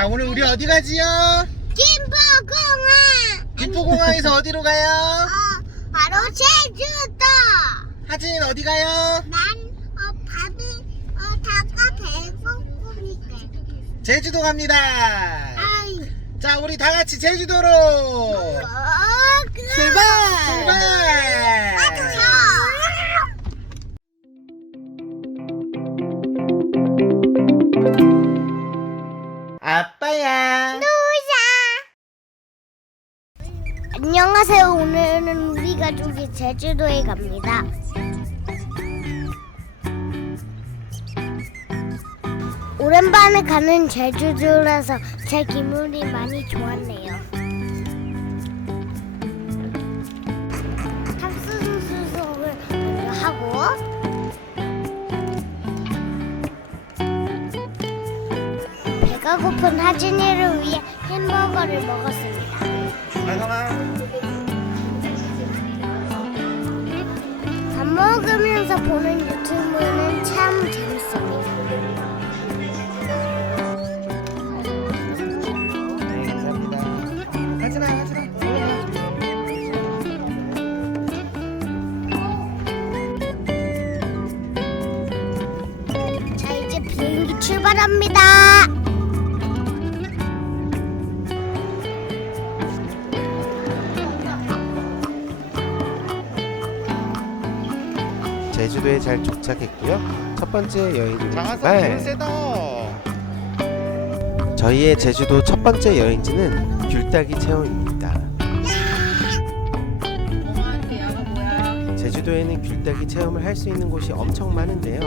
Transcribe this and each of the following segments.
자 오늘 우리 어디 가지요? 김포공항. 김포공항에서 어디로 가요? 어, 바로 제주도. 하진 어디 가요? 난 어, 밥이 어, 다가 배고프니까. 제주도 갑니다. 아이. 자 우리 다 같이 제주도로 어, 그. 출발! 출발! 아빠야. 누자. 안녕하세요. 오늘은 우리 가족이 제주도에 갑니다. 오랜만에 가는 제주도라서 제 기분이 많이 좋았네요. 배가 고픈 하진이를 위해 햄버거를 먹었습니다. 밥 먹으면서 보는 유튜브는 참 재밌습니다. 네. 자, 이제 비행기 출발합니다. 제주도에 잘 도착했고요. 첫 번째 힘 출발. 저희의 제주도 첫 번째 여행지는 귤따기 체험입니다. 제주도에는 귤따기 체험을 할 수 있는 곳이 엄청 많은데요.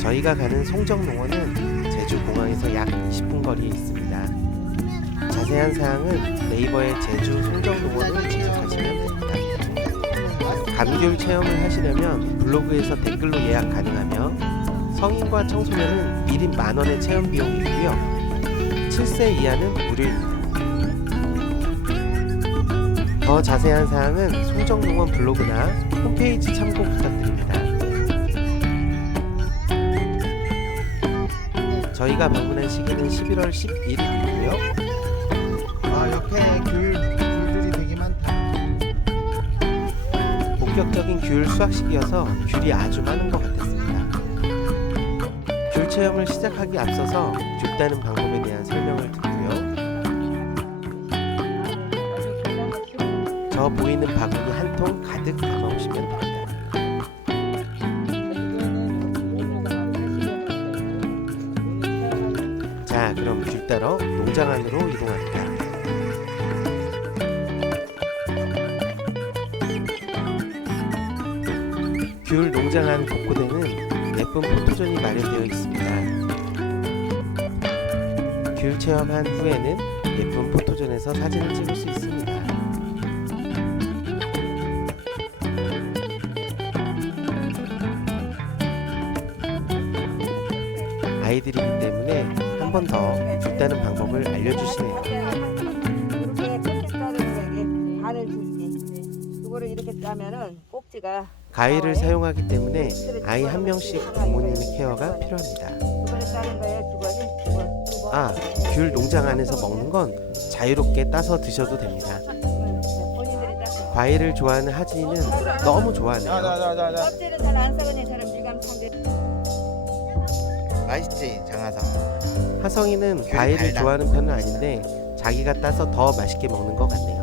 저희가 가는 송정농원은 제주공항에서 약 20분 거리에 있습니다. 자세한 사항은 네이버에 제주 송정농원을 됩니다. 감귤 체험을 하시려면 블로그에서 댓글로 예약 가능하며 성인과 청소년은 1인 만원의 체험 비용이 있고요. 7세 이하는 무료입니다. 더 자세한 사항은 송정농원 블로그나 홈페이지 참고 부탁드립니다. 저희가 방문한 시기는 11월 11일이고요. 아 옆에 본격적인 귤 수확식이어서 귤이 아주 많은 것 같았습니다. 귤 체험을 시작하기 앞서서 귤 따는 방법에 대한 설명을 듣고요. 저 보이는 바구니 한 통 가득 담아오시면 됩니다. 자, 그럼 귤 따러 농장 안으로 이동합니다. 귤 농장 안 곳곳에는 예쁜 포토존이 마련되어 있습니다. 귤 체험한 후에는 예쁜 포토존에서 사진을 찍을 수 있습니다. 아이들이기 때문에 한 번 더귤 따는 방법을 알려주시네요. 이렇게 따면은 꼭지가 가위를. 사용하기 때문에 아이 한 명씩 부모님의 케어가 필요합니다. 아, 귤 농장 안에서 먹는 건 자유롭게 따서 드셔도 됩니다. 과일을 좋아하는 하진이는 너무 좋아하네요. 껍질은 잘 안. 맛있지 장하성. 하성이는 과일을. 좋아하는 편은 아닌데 자기가 따서 더 맛있게 먹는 것 같네요.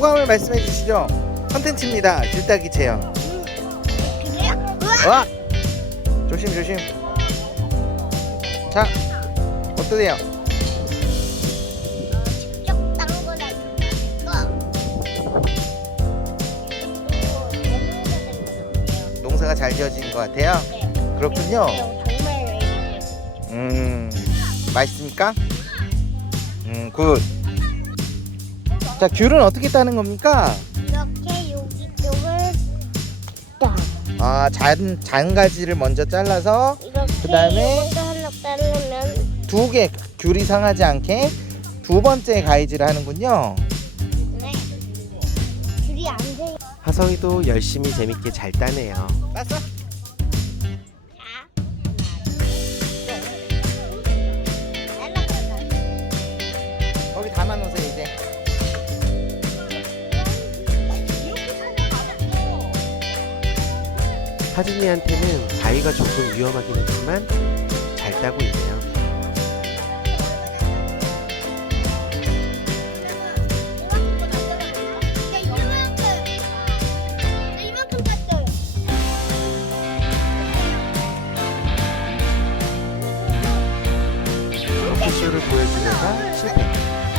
소감을 말씀해 주시죠. 컨텐츠입니다. 귤 따기 체험. 와 조심 조심. 자 어떠세요? 농사가 잘 지어진 것 같아요. 그렇군요. 음 맛있습니까? 음 굿. 자 귤은 어떻게 따는 겁니까? 이렇게 여기 쪽을 딱 아 잔 잔가지를 먼저 잘라서 이렇게 그다음에 이것도 하나 자르면 두 개 귤이 상하지 않게 두 번째 가위질을 하는군요. 네 줄이 안 돼. 하성이도 열심히 재밌게 잘 따네요. 땄어? 서진이한테는 바위가 조금 위험하긴 했지만 잘 따고 있네요. 로켓쇼를 보여주다가 실패.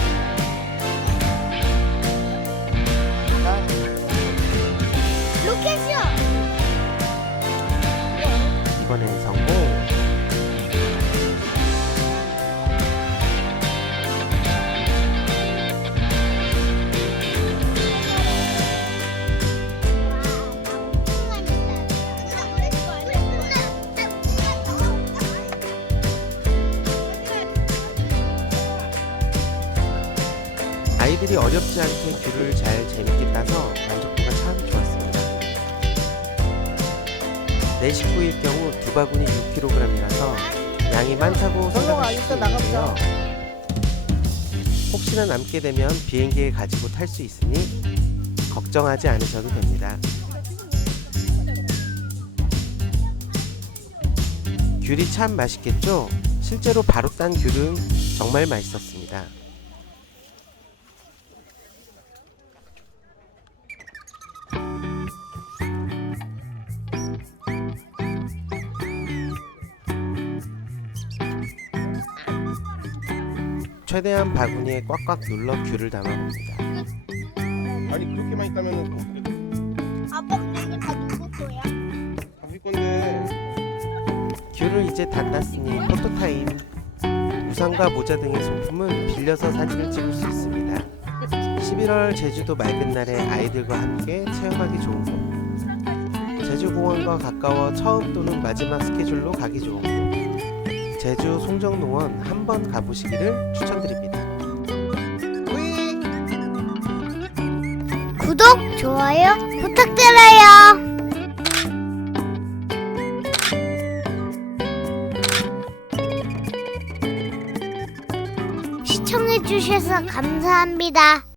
이번엔 성공. 아이들이 어렵지 않게 귤을 잘 재밌게 따서 내 식구일 경우 두 바구니 6kg이라서 양이 많다고 생각할 수. 있는데요. 혹시나 남게 되면 비행기에 가지고 탈 수 있으니 걱정하지 않으셔도 됩니다. 귤이 참 맛있겠죠? 실제로 바로 딴 귤은 정말 맛있었습니다. 최대한 바구니에 꽉꽉 눌러 귤을 담아봅니다. 아니 그렇게 많이 따면은 어떻게 아빠 근데 이거 다 누구 거야? 우리 건데 귤을 이제 다 땄으니 포토타임. 우산과 모자 등의 소품은 빌려서 사진을 찍을 수 있습니다. 11월 제주도 맑은 날에 아이들과 함께 체험하기 좋은 곳. 제주공원과 가까워 처음 또는 마지막 스케줄로 가기 좋은 곳. 제주 송정농원 한번 가보시기를 추천드립니다. 구독, 좋아요 부탁드려요. 시청해주셔서 감사합니다.